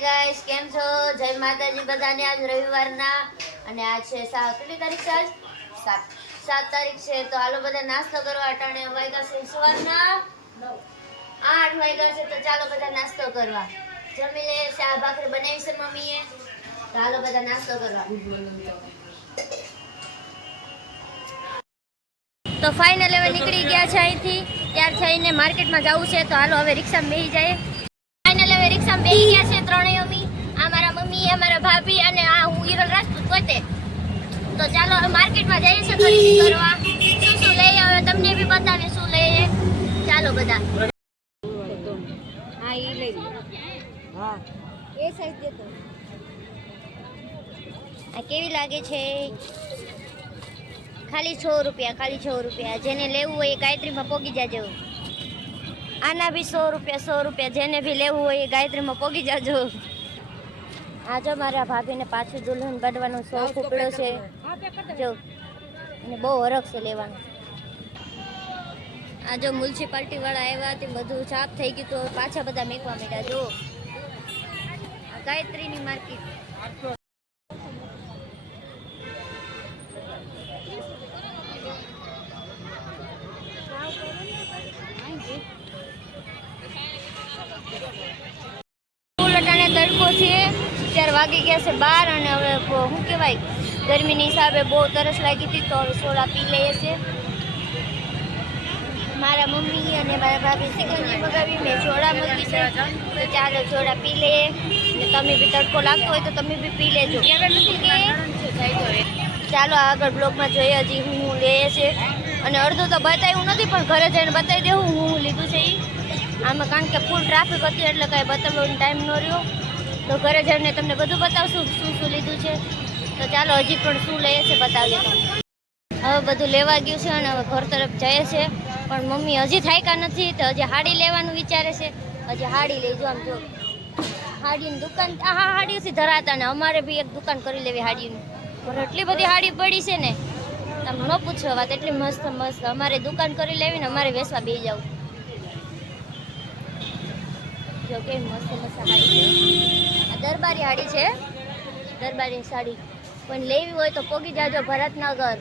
Guys કેમ છો? જય માતાજી બધાને આજ રવિવારના અને આજ છે સાત. કેટલી તારીખ છે સાત. સાત તારીખ છે. તો હાલો બધા નાસ્તો કરો. અટાણે વાગ્યા છે સવારના. આઠ વાગ્યા છે. તો ચાલો બધા નાસ્તો કરવા. જમી લે ચા ભાખરી બનાવી છે મમ્મીએ. તો હાલો બધા નાસ્તો કરવા. તો ફાઇનલ હવે નીકળી ગયા છે અહીંથી. ત્યાર થઈને માર્કેટમાં જવું છે. તો હાલો હવે રિક્ષામાં બેસી જાય. હવે રિક્ષામાં બેસી ગયા છે ત્રણેય અમી. આ મારા મમ્મી આ મારા ભાભી અને આ હું હિરલ રાજપૂત પોતે. તો ચાલો હવે માર્કેટમાં જઈએ છીએ ખરીદી કરવા. શું શું લઈએ હવે તમને બી બતાવીએ શું લઈએ. ચાલો બધા. હા એ લઈ હા. એ સાઈડ દેતો આ કેવી લાગે છે? ખાલી છ રૂપિયા ખાલી છ રૂપિયા. જેને લેવું હોય એ ગાયત્રીમાં પોગી જાજો. આના બી સો રૂપિયા સો રૂપિયા જેને બી લેવું હોય એ ગાયત્રીમાં પોગી જાજો. આજો મારા ભાભીને પાછું દુલ્હન કાઢવાનો શોખ ઉપડ્યો છે. જો અને બહુ હરખ છે લેવાનો. આ જો મ્યુનિસિપાલિટી વાળા આવ્યા તે બધું સાફ થઈ ગયું તો પાછા બધા મેકવા માંડ્યા, જો. ગાયત્રીની માર્કેટ ફૂલ અટાણે તડકો છે ચાર વાગી ગયા છે બાર અને હવે શું કહેવાય? ગરમીની હિસાબે બહુ તરસ લાગી હતી તો હવે સોડા પી લઈએ છે. મારા મમ્મી અને મારા ભાભી સિકંજી મગાવી, મેં સોડા મગાવી છે. તો ચાલો સોડા પી લઈએ. અને તમે બી તડકો લાગતો હોય તો તમે બી પી લેજો. ચાલો આગળ બ્લોગમાં જોઈએ, હજી હું હું લઈએ છે. અને અડધું તો બતાવ્યું નથી, પણ ઘરે જઈને બતાવી દેવું, હું લીધું છે એ આમાં કારણ કે ફૂલ ટ્રાફિક હતી એટલે કાંઈ બતાવવાનો ટાઈમ ન રહ્યો. તો ઘરે જઈને તમને બધું બતાવશું, શું શું લીધું છે. તો ચાલો હજી પણ શું લઈએ છે બતાવીએ તમને. હવે બધું લેવા ગયું છે અને હવે ઘર તરફ જઈએ છે. પણ મમ્મી હજી થાયકા નથી, તો હજી હાડી લેવાનું વિચારે છે. હજી હાડી લેજો આમ જો. હાડીની દુકાન, આ હાડી હાડીઓથી ધરાતા ને અમારે બી એક દુકાન કરી લેવી હાડીની પણ એટલી બધી હાડી પડી છે ને. તમે ન પૂછો વાત, એટલી મસ્ત મસ્ત. અમારે દુકાન કરી લેવી ને અમારે વેસવા બે જવું. જો કે મસ્ત મસ્ત સાડી છે. આ દરબારી સાડી છે. દરબારી સાડી. પણ લેવી હોય તો પોગી જાજો ભરતનગર.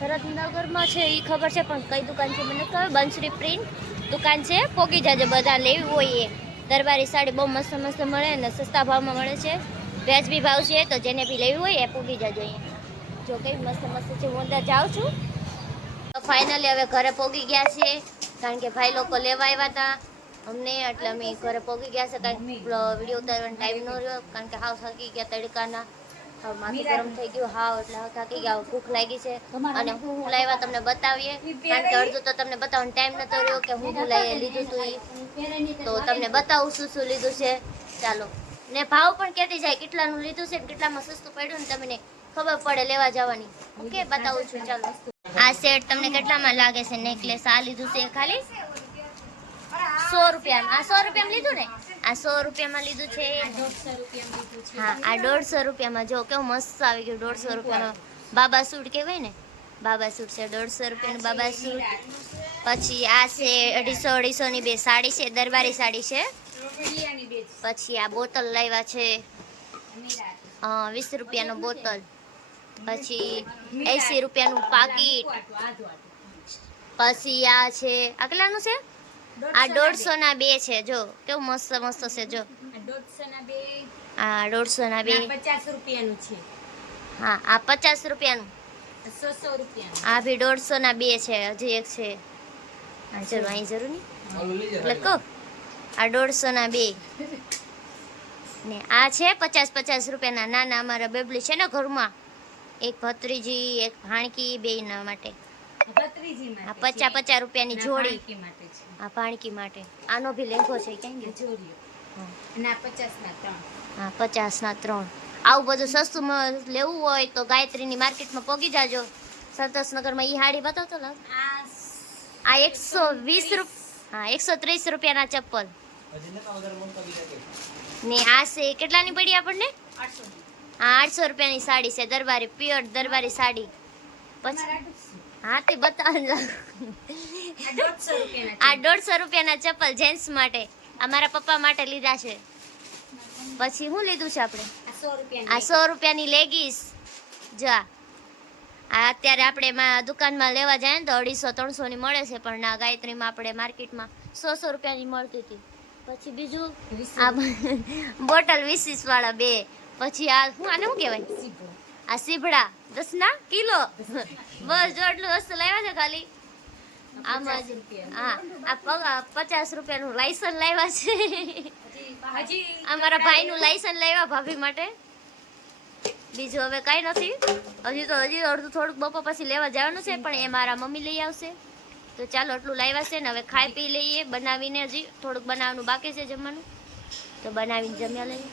ભરતનગરમાં છે એ ખબર છે, પણ કઈ દુકાન છે મને ખબર? બંસરી પ્રિન્ટ દુકાન છે. પોગી જાજો, બધા લેવી હોય એ. દરબારી સાડી બહુ મસ્ત મસ્ત મળે ને સસ્તા ભાવમાં મળે છે. વ્યાજબી ભાવ છે, તો જેને બી લેવી હોય એ પોગી જાજો અહીંયા. જો કંઈ મસ્ત મસ્ત છે, હું અંદર જાઉં છું. તો ફાઇનલી હવે ઘરે પોગી ગયા છે કારણ કે ભાઈ લોકો લેવા આવ્યા હતા. અમને એટલે અમે ઘરે પોગી ગયા છે કારણ કે વીડિયો ઉતારવાનો ટાઈમ ન રહ્યો કારણ કે હાવ થાકી ગયા તડકાના. હાવ માથું ગરમ થઈ ગયું હાવ એટલે હાવ થાકી ગયા ભૂખ લાગી છે. અને હું હું લાવ્યા તમને બતાવીએ કારણ કે અડધું તો તમને બતાવવાનો ટાઈમ નતો રહ્યો કે હું હું લઈ લીધું હતું તો તમને બતાવું શું શું લીધું છે. ચાલો. ને ભાવ પણ કહેતી જાય? કેટલાનું લીધું છે કેટલામાં સસ્તું પડ્યું ને તમને ખબર પડે લેવા જવાની. ઓકે બતાવું છું ચાલો. આ સેટ તમને કેટલામાં લાગે છે? નેકલેસ આ લીધું છે ખાલી? સો રૂપિયામાં. આ સો રૂપિયામાં લીધું ને? આ સો રૂપિયામાં લીધું છે. હા આ દોઢસો રૂપિયામાં. જો કેવું મસ્ત આવી ગયું દોઢસો રૂપિયાનો બાબા સૂટ કહેવાય ને? બાબા સૂટ છે દોઢસો રૂપિયાનું બાબા સૂટ. પછી આ છે અઢીસો અઢીસોની બે સાડી છે દરબારી સાડી છે. પછી આ બોટલ લાવ્યા છે. વીસ રૂપિયાનો બોટલ પછી એંસી રૂપિયાનું પાકીટ. પછી આ છે આ કેટલાનું છે? આ દોઢસો ના બે છે જો. કેવું મસ્ત મસ્ત છે જો. આ દોઢસો ના બે. પચાસ રૂપિયાનું છે. હા આ પચાસ રૂપિયાનું. સો સો રૂપિયા આ ભી દોઢસો ના બે છે હજી એક છે. હા જરૂર અહીં જરૂર નહીં. એટલે કહો આ દોઢસો ના બે. ને આ છે પચાસ પચાસ રૂપિયાના. નાના અમારા બેબલી છે ને ઘરમાં. એક ભત્રીજી એક ભાણકી બેયના માટે. આ પચાસ પચાસ રૂપિયાની ના, જોડી. આ ભાણકી માટે. આનો ભી લેંઘો છે ક્યાં ગયો હા. પચાસ ના ત્રણ. હા આવું બધું સસ્તું લેવું હોય તો ગાયત્રીની માર્કેટમાં પોગી જાજો. સંતોષનગરમાં ઈ હાડી બતાવતો લાવ. આ આ એકસો વીસ રૂપ હા એકસો ત્રીસ રૂપિયાના ચપ્પલ. ને આ છે કેટલાની પડી આપણને? આ આઠસો રૂપિયાની સાડી છે દરબારી પ્યોર દરબારી સાડી. પછી હા બતાવન આ દોઢસો રૂપિયાના ચપ્પલ. જેન્ટ્સ માટે આ મારા પપ્પા માટે લીધા છે. પછી શું લીધું છે આપણે? આ સો રૂપિયાની લેગીસ. જા. આ અત્યારે આપણે દુકાનમાં લેવા જાય ને તો અઢીસો ત્રણસોની મળે છે પણ ના ગાયત્રીમાં આપણે માર્કેટમાં સો સો રૂપિયાની મળતી હતી. પછી બીજું? આ બોટલ વીસીસ વાળા બે. પછી આ શું આને શું કહેવાય? આ સીભડા દસ ના કિલો. બસ જો એટલું વસ્તુ લાવ્યા છે ખાલી. આમાં જ હા આ પચાસ રૂપિયાનું લાયસન્સ લાવ્યા છે. અમારા આ મારા ભાઈનું લાયસન્સ લાવ્યા ભાભી માટે. બીજું હવે કાંઈ નથી. હજી તો હજી અડધું થોડુંક બપોર પછી લેવા જવાનું છે પણ એ મારા મમ્મી લઈ આવશે. તો ચાલો એટલું લાવ્યા છે ને હવે ખાઈ પી લઈએ બનાવીને હજી થોડુંક બનાવવાનું બાકી છે જમવાનું. તો બનાવીને જમ્યા લઈએ.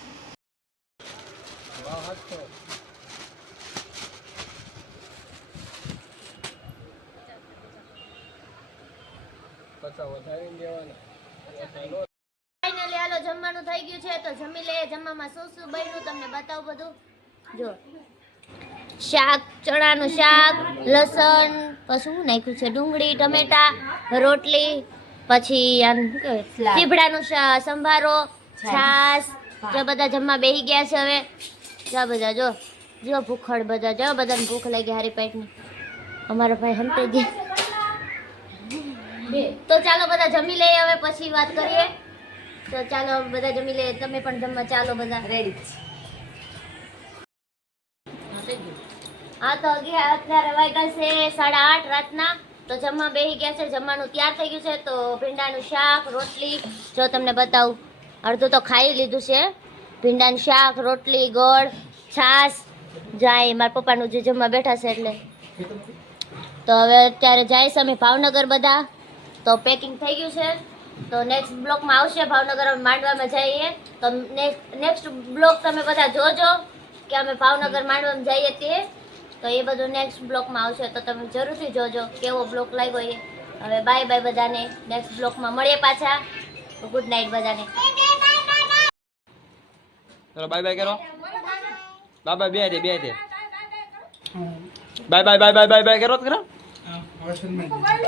ફાઇનલી હાલો જમવાનું થઈ ગયું છે તો જમી લઈએ જમવામાં શું શું બન્યું તમને બતાવું બધું? જો. શાક ચણાનું શાક લસણ પછી શું નાખ્યું છે? ડુંગળી ટમેટા રોટલી પછી ચીભડાનું સંભારો છાસ જો બધા જમવા બેસી ગયા છે હવે. જો બધા જો. જો ભૂખડ બધા જો બધાને ભૂખ લાગી હારી પેટની. અમારો ભાઈ હમતે ગયા. તો ચાલો બધા જમી લઈએ હવે પછી વાત કરીએ. તો ચાલો બધા જમી લઈએ. તમે પણ જમવા ચાલો બધા. રેડી હા તો અત્યારે વાગ્યા છે સાડા આઠ રાતના. તો જમવા બેસી ગયા છે. જમવાનું તૈયાર થઈ ગયું છે. તો ભીંડાનું શાક રોટલી જો તમને બતાવું. અડધું તો ખાઈ લીધું છે. ભીંડાનું શાક રોટલી ગોળ છાશ. જાય મારા પપ્પાનું જે જમવા બેઠા છે એટલે. તો હવે અત્યારે જાય છે અમે ભાવનગર બધા. તો પેકિંગ થઈ ગયું છે. તો નેક્સ્ટ બ્લોકમાં આવશે ભાવનગર અમે માંડવામાં જઈએ. તો નેક્સ્ટ બ્લોક તમે બધા જોજો કે અમે ભાવનગર માંડવામાં જઈએ તે તો એ બધું નેક્સ્ટ બ્લોકમાં આવશે તો તમે જરૂરથી જોજો કેવો બ્લોક લાગ્યો એ. હવે બાય બાય બધાને. નેક્સ્ટ બ્લોકમાં મળીએ પાછા. તો ગુડ નાઇટ બધાને. ચલો બાય બાય કરો. બાય બાય બે દે બે દે. Bye bye bye bye bye bye કરો તો ખરા